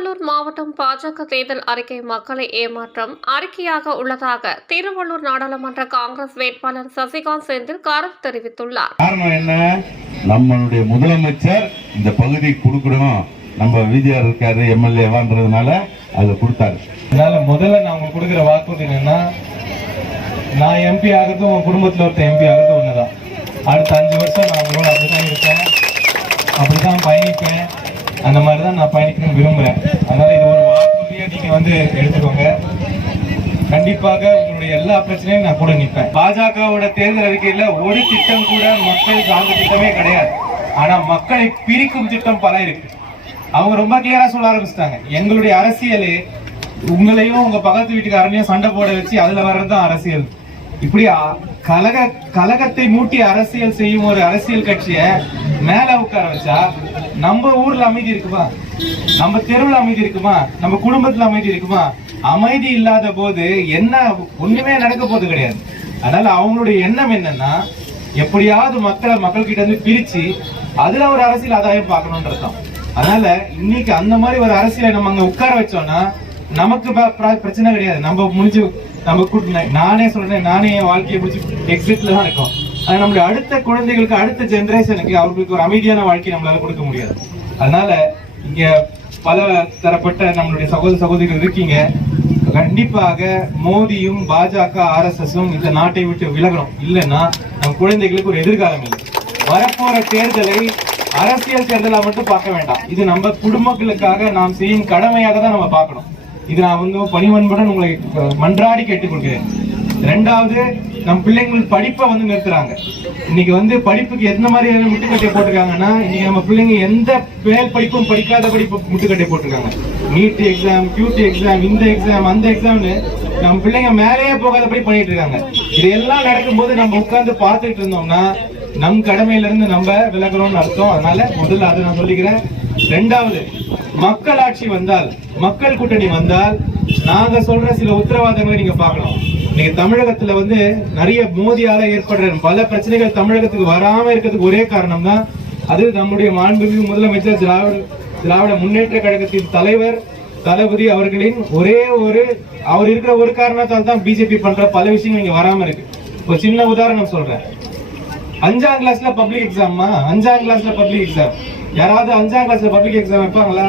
திருவள்ளூர் மாவட்டம் பாஜக தேர்தல் அறிக்கை மக்களை ஏமாற்றம் அறிக்கையாக உள்ளதாக திருவள்ளூர் நாடாளுமன்ற காங்கிரஸ் வேட்பாளர் சசிகாந்த் செந்தில் கருத்து தெரிவித்துள்ளார். காரணம் என்ன? நம்மளுடைய முதலமைச்சர் இந்த பகுதி கொடுக்கணும். நம்ம விஜயார் இருக்காரு எம்எல்ஏவான்றதுனால அதை கொடுத்தாரு. அதனால முதல்ல நான் உங்களுக்கு கொடுக்குற வாக்குறுதி என்னன்னா நான் எம்பி ஆகிறது உங்க குடும்பத்தில் ஒருத்தர் எம்பி ஆகிறது ஒண்ணுதான். அடுத்த அஞ்சு வருஷம் நான் உங்களோட அப்படிதான் இருப்பேன். அப்படிதான் பயணிப்பேன். அந்த மாதிரி தான் நான் பயணிக்கணும்னு விரும்புகிறேன் அதனால் இது ஒரு வாக்குறுதியாக நீங்கள் வந்து எடுத்துக்கோங்க. கண்டிப்பாக உங்களுடைய எல்லா பிரச்சனையும் நான் கூட நிற்பேன் பாஜகவோட தேர்தல் அறிக்கையில் ஒரு திட்டம் கூட மக்கள் சார்ந்த திட்டமே கிடையாது. ஆனால் மக்களை பிரிக்கும் திட்டம் பல இருக்கு. அவங்க ரொம்ப கிளியராக சொல்ல ஆரம்பிச்சிட்டாங்க. எங்களுடைய அரசியலே உங்களையும் உங்க பக்கத்து வீட்டுக்காரனையும் சண்டை போட வச்சு அதுல வர்றதுதான் அரசியல். இப்படி கலக கலகத்தை மூட்டி அரசியல் செய்யும் ஒரு அரசியல் கட்சியை மேல உட்கார வச்சா நம்ம ஊர்ல அமைதி இருக்குமா? நம்ம தெருவில் அமைதி இருக்குமா? நம்ம குடும்பத்துல அமைதி இருக்குமா? அமைதி இல்லாத போது என்ன ஒண்ணுமே நடக்க போது கிடையாது. அதனால அவங்களுடைய எண்ணம் என்னன்னா எப்படியாவது மக்களை மக்கள் கிட்ட இருந்து பிரிச்சு அதுல ஒரு அரசியல் ஆதாயம் பார்க்கணும்ன்றதுதான் அதனால இன்னைக்கு அந்த மாதிரி ஒரு அரசியலை நம்ம அங்க உட்கார வச்சோம்னா நமக்கு ப- பிரச்சனை கிடையாது. நம்ம முடிஞ்சு நம்ம கூட்டு நானே சொல்றேன் நானே என் வாழ்க்கையை முடிச்சு எக்ஸிட்ல தான் இருக்கோம். ஆனால் நம்மளுடைய அடுத்த குழந்தைகளுக்கு அடுத்த ஜென்ரேஷனுக்கு அவர்களுக்கு ஒரு அமைதியான வாழ்க்கை நம்மளால கொடுக்க முடியாது. அதனால இங்க பல தரப்பட்ட நம்மளுடைய சகோதர சகோதரிகள் இருக்கீங்க. கண்டிப்பாக மோடியும் பாஜக ஆர்எஸ்எஸும் இந்த நாட்டை விட்டு விலகணும். இல்லைன்னா நம்ம குழந்தைகளுக்கு ஒரு எதிர்காலம் இல்லை. வரப்போற தேர்தலை அரசியல் தேர்தலாக மட்டும் பார்க்க வேண்டாம். இது நம்ம குடும்பங்களுக்காக நாம் செய்யும் கடமையாக தான் நம்ம பார்க்கணும். இது நான் வந்து பணிவன்புடன் உங்களை மன்றாடி கேட்டுக்கொள்கிறேன். ரெண்டாவது நம் பிள்ளைங்கள் படிப்பை வந்து நிறுத்துறாங்க. இன்னைக்கு வந்து படிப்புக்கு எந்த மாதிரியான முட்டுக்கட்டை போட்டிருக்காங்கன்னா இன்னைக்கு நம்ம பிள்ளைங்க எந்த மேல் படிப்பும் படிக்காத படிப்பு முட்டுக்கட்டை போட்டிருக்காங்க. நீட் எக்ஸாம் கியூடி எக்ஸாம் இந்த எக்ஸாம் அந்த எக்ஸாம்னு நம்ம பிள்ளைங்க மேலேயே போகாதபடி பண்ணிட்டு இருக்காங்க. இது எல்லாம் நடக்கும்போது நம்ம உட்கார்ந்து பார்த்துட்டு இருந்தோம்னா நம் கடமையில இருந்து நம்ம விலகணும்னு அர்த்தம். அதனால முதல்ல அதை நான் சொல்லிக்கிறேன். ரெண்டாவது மக்கள் ஆட்சி வந்தால் மக்கள் கூட்டணி வந்தால் நாங்க சொல்ற சில உத்தரவாதங்களை நீங்க பார்க்கலாம் இன்னைக்கு தமிழகத்துல வந்து நிறைய மோதியால ஏற்படுற பல பிரச்சனைகள் தமிழகத்துக்கு வராம இருக்கிறதுக்கு ஒரே காரணம் தான் அது நம்முடைய மாண்புமிகு முதலமைச்சர் திராவிட திராவிட முன்னேற்ற கழகத்தின் தலைவர் தளபதி அவர்களின் ஒரே ஒரு அவர் இருக்கிற ஒரு காரணத்தால் தான் பிஜேபி பண்ற பல விஷயங்கள் இங்க வராம இருக்கு. ஒரு சின்ன உதாரணம் சொல்றேன். அஞ்சாம் கிளாஸ்ல பப்ளிக் எக்ஸாமா அஞ்சாம் கிளாஸ்ல பப்ளிக் எக்ஸாம் யாராவது அஞ்சாம் கிளாஸ்ல பப்ளிக் எக்ஸாம் வைப்பாங்களா?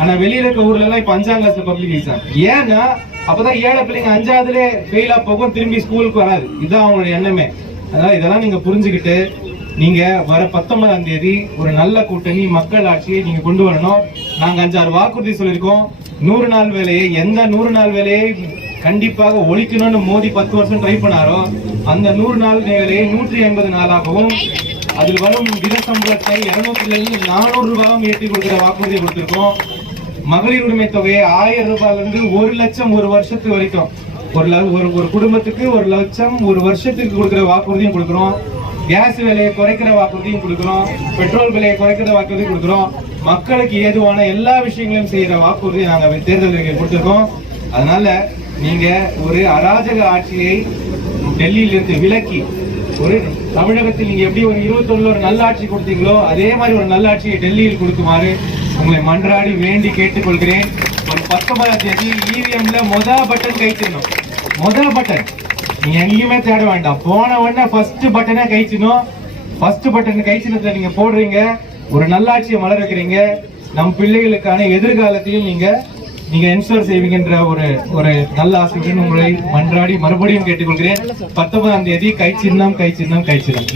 ஆனா வெளியில இருக்க ஊர்ல எல்லாம் இப்ப அஞ்சாம் கிளாஸ்ல பப்ளிக் எக்ஸாம் ஏன்னா அப்பதான் ஏழை பிள்ளைங்க அஞ்சாவதுல ஃபெயிலா போகும் திரும்பி ஸ்கூலுக்கு வராது. இதுதான் அவங்களுடைய எண்ணமே. அதனால இதெல்லாம் நீங்க புரிஞ்சுக்கிட்டு நீங்க வர பத்தொன்பதாம் தேதி ஒரு நல்ல கூட்டணி மக்கள் ஆட்சியை நீங்க கொண்டு வரணும். நாங்க அஞ்சாறு வாக்குறுதி சொல்லியிருக்கோம். நூறு நாள் வேலையை எந்த நூறு நாள் வேலையை கண்டிப்பாக ஒழிக்கணும்னு மோடி பத்து வருஷம் ட்ரை பண்ணாரோ அந்த நூறு நாள் வேலையை நூற்றி ஐம்பது நாளாகவும் அதில் வரும் தினசம்பளத்தை இருநூத்தி நானூறு ரூபாயும் ஏற்றி கொடுக்கிற வாக்குறுதியை கொடுத்திருக்கோம். மகளிர் உரிமை தொகையை ஆயிரம் ரூபாயில இருந்து ஒரு லட்சம் ஒரு வருஷத்துக்கு வரைக்கும். ஒரு ல- ஒரு ஒரு குடும்பத்துக்கு ஒரு லட்சம் ஒரு வருஷத்துக்கு கொடுக்குற வாக்குறுதியும் கொடுக்குறோம். கேஸ் விலையை குறைக்கிற வாக்குறுதியும் கொடுக்குறோம். பெட்ரோல் விலையை குறைக்கிற வாக்குறுதியும் கொடுக்குறோம். மக்களுக்கு ஏதுவான எல்லா விஷயங்களையும் செய்யற வாக்குறுதி நாங்கள் தேர்தல் கொடுத்துருக்கோம். அதனால நீங்க ஒரு அராஜக ஆட்சியை டெல்லியில இருந்து விலக்கி ஒரு தமிழகத்தில் நீங்க எப்படி ஒரு இருபத்தொன்னு ஒரு நல்லாட்சி கொடுத்தீங்களோ அதே மாதிரி ஒரு நல்லாட்சியை டெல்லியில் கொடுக்குமாறு உங்களை மன்றாடி வேண்டி கேட்டுக்கொள்கிறேன். ஒரு பத்தொன்பதாம் தேதி இவிஎம்ல முதல் பட்டன் கைச்சிடணும் முதல் பட்டன் நீ எங்கேயுமே தேட வேண்டாம். போன உடனே ஃபர்ஸ்ட் பட்டனே கைச்சிடணும் ஃபர்ஸ்ட் பட்டன் கைச்சினத்துல நீங்க போடுறீங்க. ஒரு நல்லாட்சியை மலர வைக்கிறீங்க. நம் பிள்ளைகளுக்கான எதிர்காலத்தையும் நீங்க நீங்க என்ஷோர் செய்வீங்கன்ற ஒரு ஒரு நல்ல ஆசையுடன் உங்களை மன்றாடி மறுபடியும் கேட்டுக்கொள்கிறேன். பத்தொன்பதாம் தேதி கை சின்னம் கை சின்னம் கை சின்னம்.